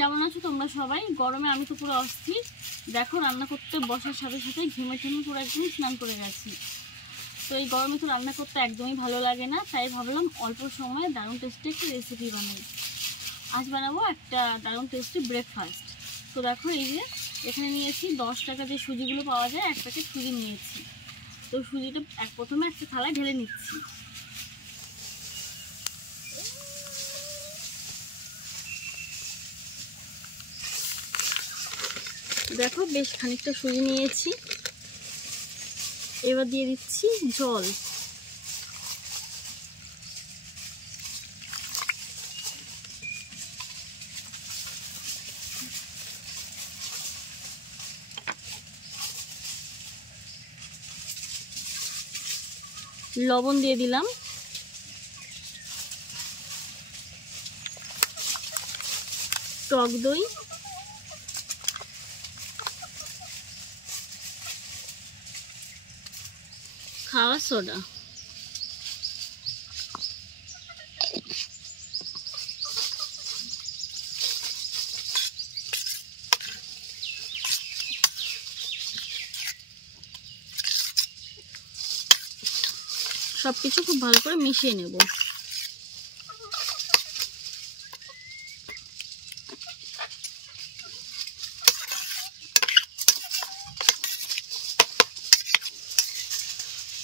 কেমন আছো তোমরা সবাই? গরমে আমি তো পুরো অস্থির। দেখো রান্না করতে বসার সাথে সাথে ঘেমে টেমে পুরো একদম স্নান করে গেছি। তো এই গরমে তো রান্না করতে একদমই ভালো লাগে না, তাই ভাবলাম অল্প সময়ে দারুণ টেস্টি একটা রেসিপি বানাই। আজ বানাবো একটা দারুণ টেস্টি ব্রেকফাস্ট। তো দেখো এই যে এখানে নিয়েছি 10 টাকা যে সুজিগুলো পাওয়া যায়, এক প্যাকেট সুজি নিয়েছি। তো সুজিটা প্রথমে একটা থালায় ঢেলে নিচ্ছি। দেখো বেশ খানিকটা সুজি নিয়েছি। এবার দিয়ে দিচ্ছি জল। লবণ দিয়ে দিলাম। টক দই, খাওয়া সোডা, সবকিছু খুব ভালো করে মিশিয়ে নেব।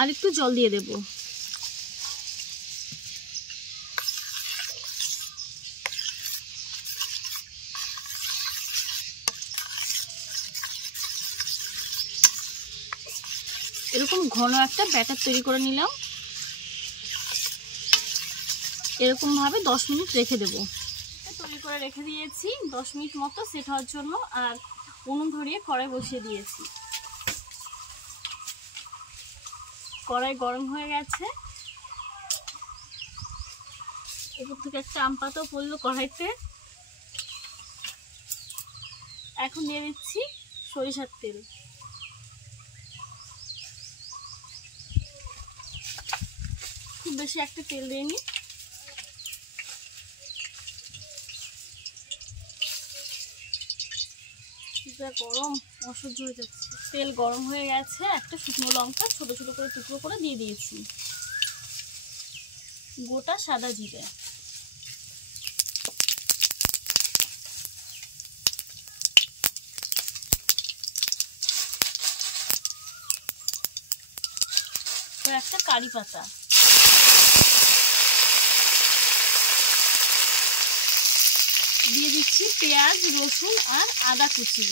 আর একটু জল দিয়ে দেব। এরকম ঘন একটা ব্যাটার তৈরি করে নিলাম। এরকম ভাবে 10 মিনিট রেখে দেব। তৈরি করে রেখে দিয়েছি 10 মিনিট মতো সেট হওয়ার জন্য। আর উনুন ধরিয়ে কড়াই বসিয়ে দিয়েছি। কড়াই গরম হয়ে গেছে। উপর থেকে একটা আম পাতাও পড়লো কড়াইতে। এখন দিয়ে দিচ্ছি সরিষার তেল। খুব বেশি একটা তেল দিইনি। গরম অসহ্য হয়ে যাচ্ছে। তেল গরম হয়ে গেছে। একটা শুকনো লঙ্কা ছোট ছোট করে টুকরো করে দিয়ে দিয়েছি। গোটা সাদা জিরে, একটা কারি পাতা, দিয়ে দিচ্ছি পেঁয়াজ, রসুন আর আদা কুচি।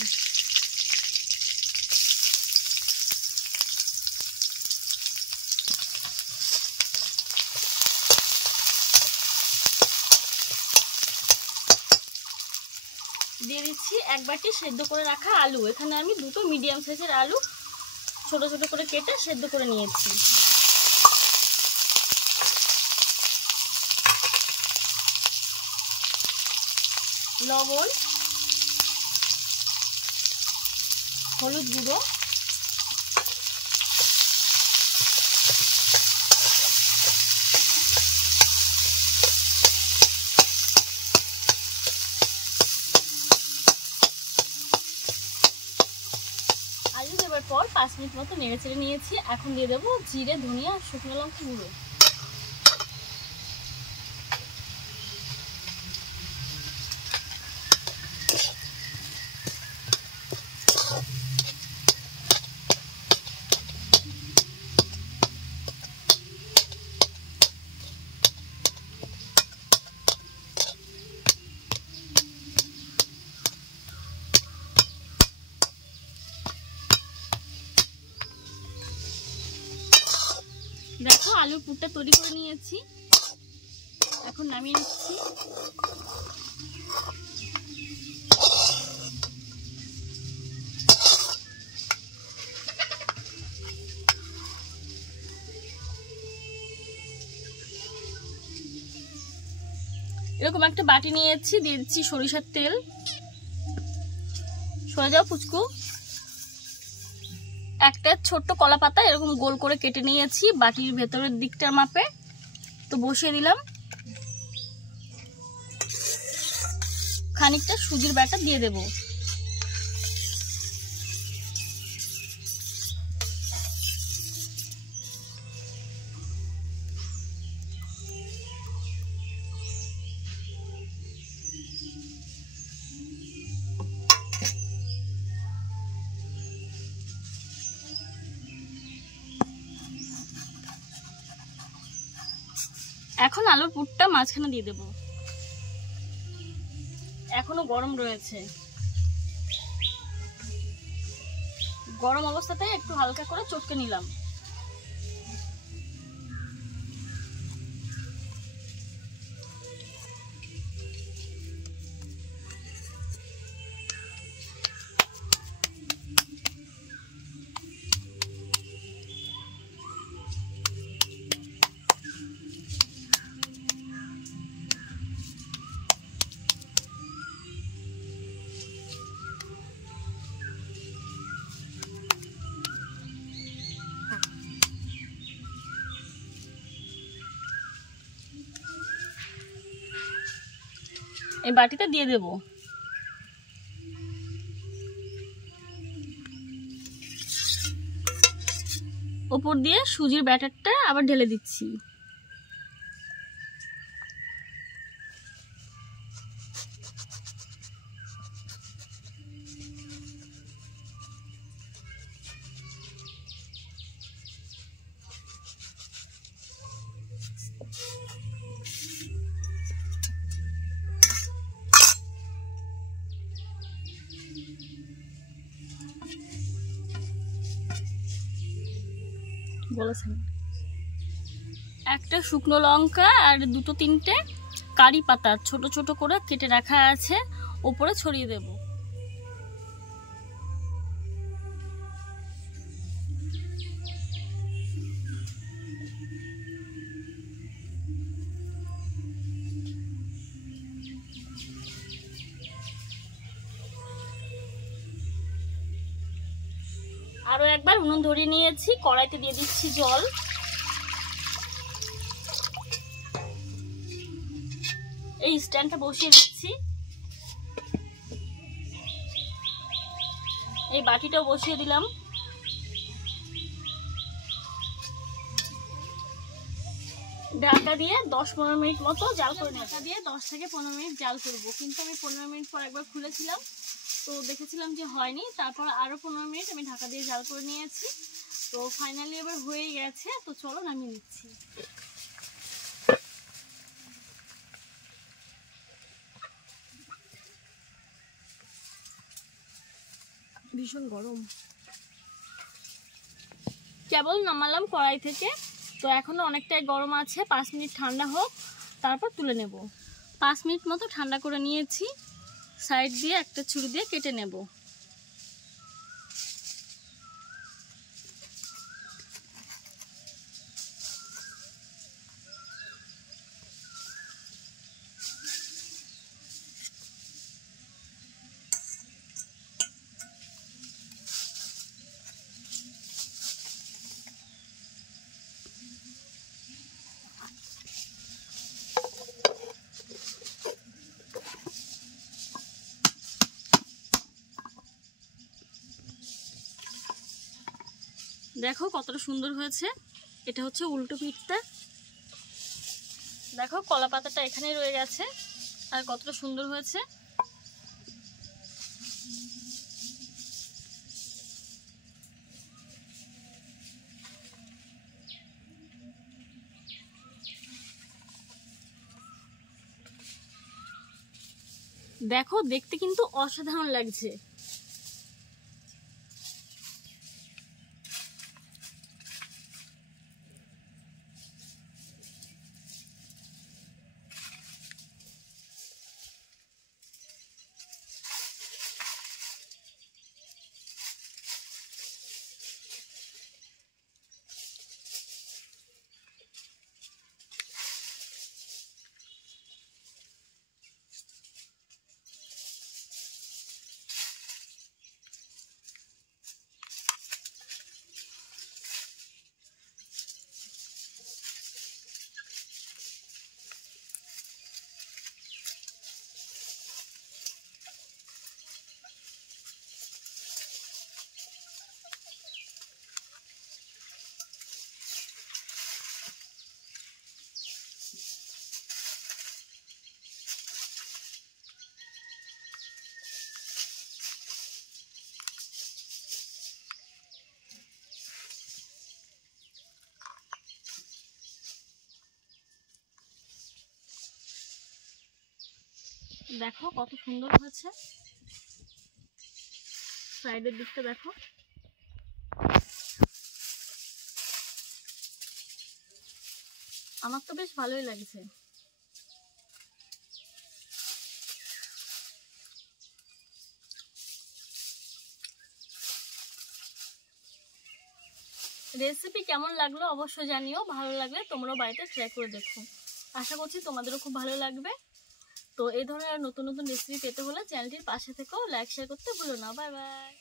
দিয়ে দিচ্ছি এক বাটি সেদ্ধ করে রাখা আলু। এখানে আমি দুটো মিডিয়াম সাইজের আলু ছোট ছোট করে কেটে সেদ্ধ করে নিয়েছি। লবণ, হলুদ গুঁড়ো, আলু দেওয়ার পর 5 মিনিট মতো নেড়ে চেড়ে নিয়েছি। এখন দিয়ে দেবো জিরে, ধনিয়া আর শুকনো লঙ্কা গুঁড়ো। দেখো আলুর পুরটা তৈরি করে নিয়েছি। এখন নামিয়ে নিচ্ছি। এরকম একটা বাটি নিয়েছি, দিয়ে দিচ্ছি সরিষার তেল। সরে যাও পুচকু। একটা ছোট্ট কলা পাতা এরকম গোল করে কেটে নিয়েছি বাটির ভেতরের দিকটার মাপে। তো বসিয়ে দিলাম। খানিকটা সুজির ব্যাটার দিয়ে দেব। এখন আলুর পুরটা মাঝখানে দিয়ে দেব। এখনো গরম রয়েছে, গরম অবস্থাতে একটু হালকা করে চটকে নিলাম। এই বাটিতে দিয়ে দেব। উপর দিয়ে সুজির ব্যাটারটা আবার ঢেলে দিচ্ছি। একটা শুকনো লঙ্কা আর দুটো তিনটে কারি পাতা ছোট ছোট করে কেটে রাখা আছে, উপরে ছড়িয়ে দেব। আরো একবার উনুন ধরিয়ে নিয়েছি, কড়াইতে দিয়ে দিচ্ছি জল। এই স্ট্যান্ডটা বসিয়ে দিচ্ছি, এই বাটিটাও বসিয়ে দিলাম। ঢাকা দিয়ে 10-15 মিনিট মতো জাল করে নেব। ঢাকা দিয়ে 10 থেকে 15 মিনিট জাল করব, কিন্তু আমি 15 মিনিট পর একবার খুলেছিলাম, তো দেখেছিলাম যে হয়নি। তারপর আরো 15 মিনিট আমি ঢাকা দিয়ে জাল করে নিয়েছি, তো ফাইনালি এবার হয়ে গেছে। তো চলো নামিয়ে নিচ্ছি। ভীষণ গরম, কেবল নামালাম কড়াই থেকে, তো এখনো অনেকটাই গরম আছে। 5 মিনিট ঠান্ডা হোক, তারপর তুলে নেব। 5 মিনিট মতো ঠান্ডা করে নিয়েছি, সাইড দিয়ে একটা ছুরি দিয়ে কেটে নেব। দেখো কতটা সুন্দর হয়েছে। এটা হচ্ছে উল্টো পিঠটা। দেখো কলা পাতাটা এখানেই রয়ে গেছে, আর কতটা সুন্দর হয়েছে। দেখো দেখতে কিন্তু অসাধারণ লাগছে। দেখো কত সুন্দর হয়েছে, সাইডের দিকটা দেখো। আমার তো বেশ ভালোই লাগছে। রেসিপি কেমন লাগলো অবশ্যই জানিও, ভালো লাগলে তোমরাও বাড়িতে ট্রাই করে দেখো। আশা করছি তোমাদেরও খুব ভালো লাগবে। তো এই ধরনের নতুন নতুন রেসিপি পেতে হলে চ্যানেলটির পাশে থেকেও লাইক শেয়ার করতে ভুলো না। Bye bye.